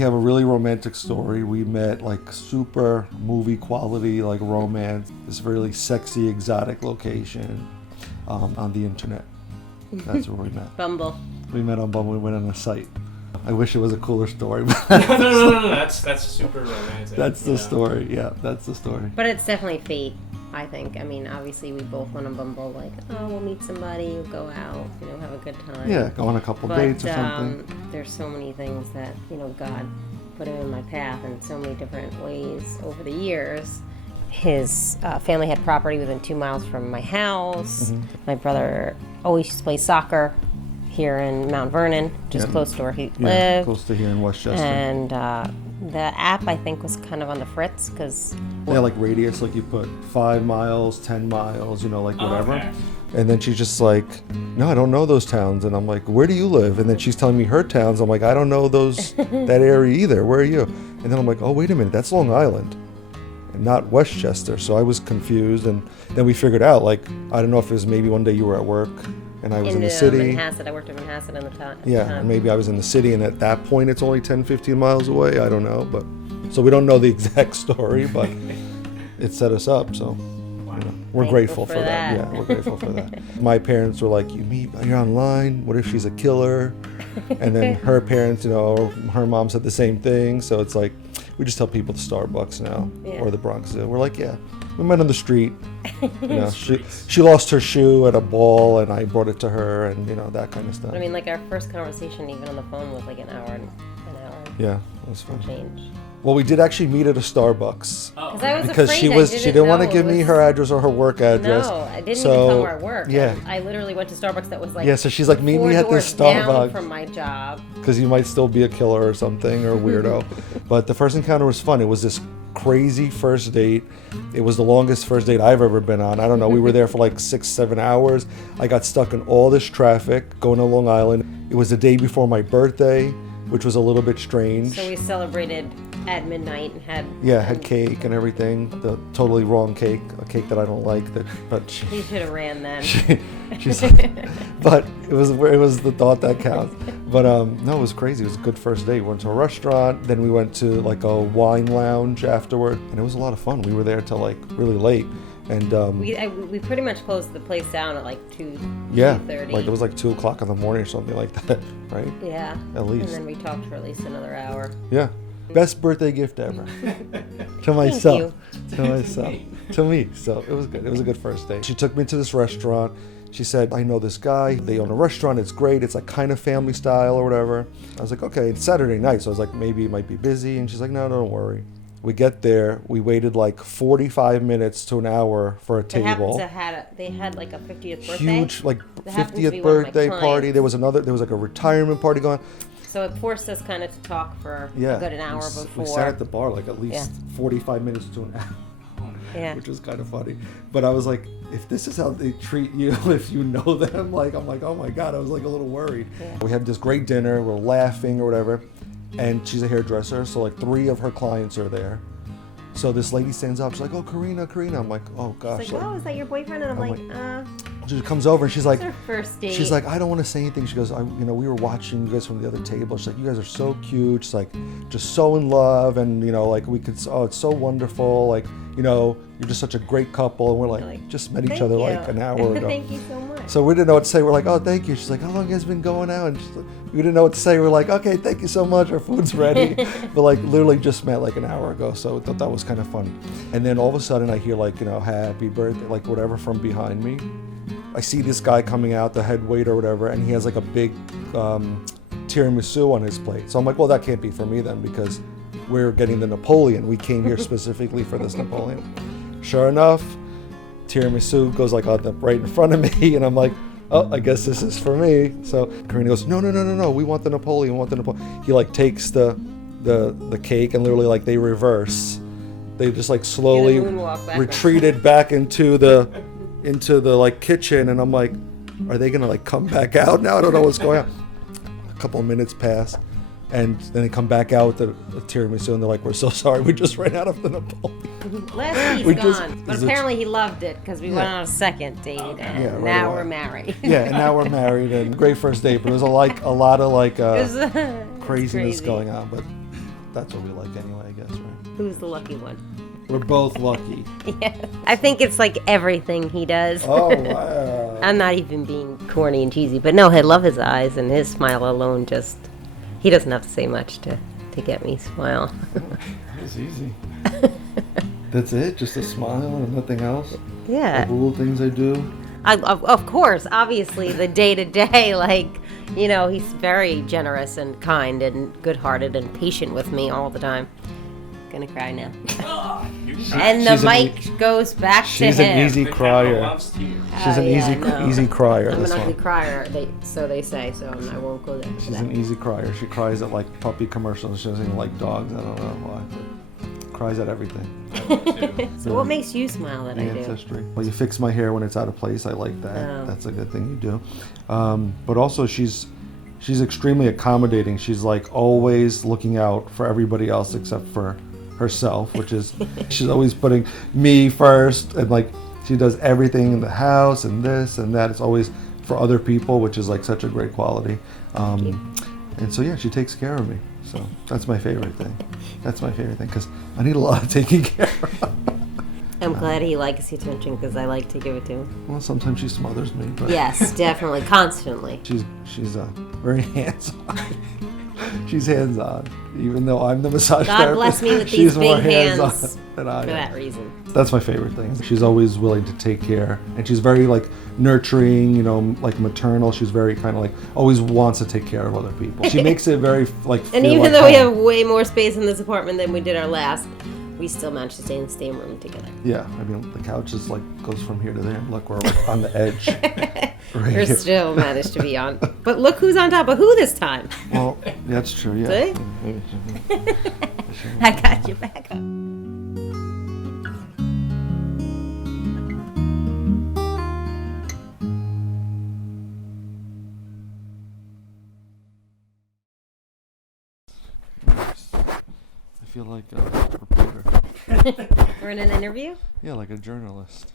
have a really romantic story. We met like super movie quality, like romance, this really sexy, exotic location on the internet. That's where we met. Bumble. We met on Bumble. We went on a site. I wish it was a cooler story. But no. That's super romantic. That's the story. Yeah, that's the story. But it's definitely fate, I think. I mean, obviously we both went on Bumble, like, oh, we'll meet somebody, we'll go out, have a good time. Yeah, go on a couple dates or something. There's so many things that, God put him in my path in so many different ways over the years. His family had property within 2 miles from my house. Mm-hmm. My brother always used to play soccer here in Mount Vernon, just close to where he lived. Yeah, close to here in Westchester. And the app, I think, was kind of on the fritz, because... Yeah, like radius, like you put 5 miles, 10 miles, like whatever. Okay. And then she's just like, no, I don't know those towns. And I'm like, where do you live? And then she's telling me her towns. I'm like, I don't know that area either. Where are you? And then I'm like, oh, wait a minute, that's Long Island and not Westchester. So I was confused. And then we figured out, like, I don't know if it was maybe one day you were at work and I was in the city. I worked in Manhasset in the time. Yeah, and maybe I was in the city, and at that point it's only 10, 15 miles away. I don't know, but so we don't know the exact story, but it set us up. So we're grateful for that. Yeah, we're grateful for that. My parents were like, you're online. What if she's a killer? And then her parents, her mom said the same thing. So it's like we just tell people the Starbucks now or the Bronx Zoo. We're like, yeah. We met on the street. She lost her shoe at a ball, and I brought it to her, and that kind of stuff. But I mean, like, our first conversation, even on the phone, was like an hour. Yeah, it was fun. Change. Well, we did actually meet at a Starbucks. Because she didn't want to give me her address or her work address. No, I didn't even tell her I worked. Yeah. I literally went to Starbucks that was like... Yeah, so she's like, meet me at this down Starbucks. from my job. Because you might still be a killer or something, or a weirdo. But the first encounter was fun. It was this crazy first date. It was the longest first date I've ever been on. I don't know, we were there for like 6-7 hours. I got stuck in all this traffic going to Long Island. It was the day before my birthday, which was a little bit strange. So we celebrated at midnight and had cake and everything. The totally wrong cake, a cake that I don't like. But he should have ran then. She's like, but it was the thought that counts. But no, it was crazy. It was a good first date. We went to a restaurant, then we went to like a wine lounge afterward, and it was a lot of fun. We were there till like really late. And we pretty much closed the place down at like 2:30. Like it was like 2:00 in the morning or something like that, right? Yeah. At least. And then we talked for at least another hour. Yeah. Best birthday gift ever. To myself. To myself. To me. So it was good. It was a good first date. She took me to this restaurant. She said, I know this guy. They own a restaurant. It's great. It's like kind of family style or whatever. I was like, okay, it's Saturday night. So I was like, maybe it might be busy. And she's like, no, don't worry. We get there. We waited like 45 minutes to an hour for a table. They had like a 50th birthday. Huge, like 50th birthday party. There was like a retirement party going. So it forced us kind of to talk for a good an hour before. We sat at the bar like at least 45 minutes to an hour, which was kind of funny. But I was like, if this is how they treat you, if you know them, like I'm like, oh my God, I was like a little worried. Yeah. We had this great dinner, we're laughing or whatever, and she's a hairdresser, so like 3 of her clients are there. So this lady stands up, she's like, oh, Carina. I'm like, oh gosh. She's like, oh, is that your boyfriend? And I'm like, She comes over and she's like, our first date. She's like, I don't want to say anything. She goes, we were watching you guys from the other table. She's like, you guys are so cute. She's like, just so in love, and like we could. Oh, it's so wonderful. Like, you're just such a great couple. And we're like just met each other like an hour ago. Thank you so much. So we didn't know what to say. We're like, oh, thank you. She's like, how long has it been going out? And she's like, we didn't know what to say. We're like, okay, thank you so much. Our food's ready. But like literally just met like an hour ago. So I thought that was kind of funny. And then all of a sudden I hear like, happy birthday, like whatever from behind me. I see this guy coming out, the head waiter or whatever, and he has like a big tiramisu on his plate. So I'm like, well, that can't be for me then, because we're getting the Napoleon. We came here specifically for this Napoleon. Sure enough, tiramisu goes like right in front of me, and I'm like, oh, I guess this is for me. So Carina goes, no, we want the Napoleon, He like takes the cake, and literally like they reverse. They just like slowly retreated back into the like kitchen, and I'm like, are they gonna like come back out now? I don't know what's going on. A couple of minutes pass, and then they come back out with the tiramisu, and they're like, we're so sorry, we just ran out of the Napoleon. Last week's gone, but apparently he loved it because we went on a second date, and now we're married. Yeah, and now we're married, and great first date, but it was a lot of like craziness going on, but that's what we like anyway, I guess, right? Who's the lucky one? We're both lucky. Yeah. I think it's like everything he does. Oh, wow. I'm not even being corny and cheesy, but no, I love his eyes and his smile alone. Just he doesn't have to say much to get me smile. It's easy. That's it? Just a smile and nothing else? Yeah. The little things I do? Of course, obviously, the day-to-day, like, you know, he's very generous and kind and good-hearted and patient with me all the time. Gonna cry now. And the mic goes back to him. She's an easy crier. Loves tears. She's an easy crier. I'm This an ugly one. crier, so they say, so I won't go there. She's an easy crier. She cries at like puppy commercials. She doesn't even like dogs. I don't know why. But cries at everything. So what makes you smile that I do? Ancestry. Well, you fix my hair when it's out of place. I like that. Oh. That's a good thing you do. But also she's extremely accommodating. She's like always looking out for everybody else except for herself, which is she's always putting me first, and like she does everything in the house and this and that. It's always for other people, which is like such a great quality. And so yeah, she takes care of me. So that's my favorite thing. That's my favorite thing because I need a lot of taking care of. I'm glad he likes the attention because I like to give it to him. Well, sometimes she smothers me, but Yes, definitely, constantly. she's very hands-on. She's hands-on, even though I'm the massage God therapist. bless me with she's these more big hands hands-on than I for am. that reason. That's my favorite thing. She's always willing to take care, and she's very like nurturing, you know, like maternal. She's very kind of like always wants to take care of other people. She makes it very like. And feel even like though we home. have way more space in this apartment than we did our last, we still managed to stay in the same room together. Yeah, I mean the couch is like goes from here to there. Look, we're like on the edge. Right We're here. still managed to be on. But look who's on top of who this time. Well, that's true. Yeah. See? I got your back up. I feel like a reporter. We're in an interview? Yeah, like a journalist.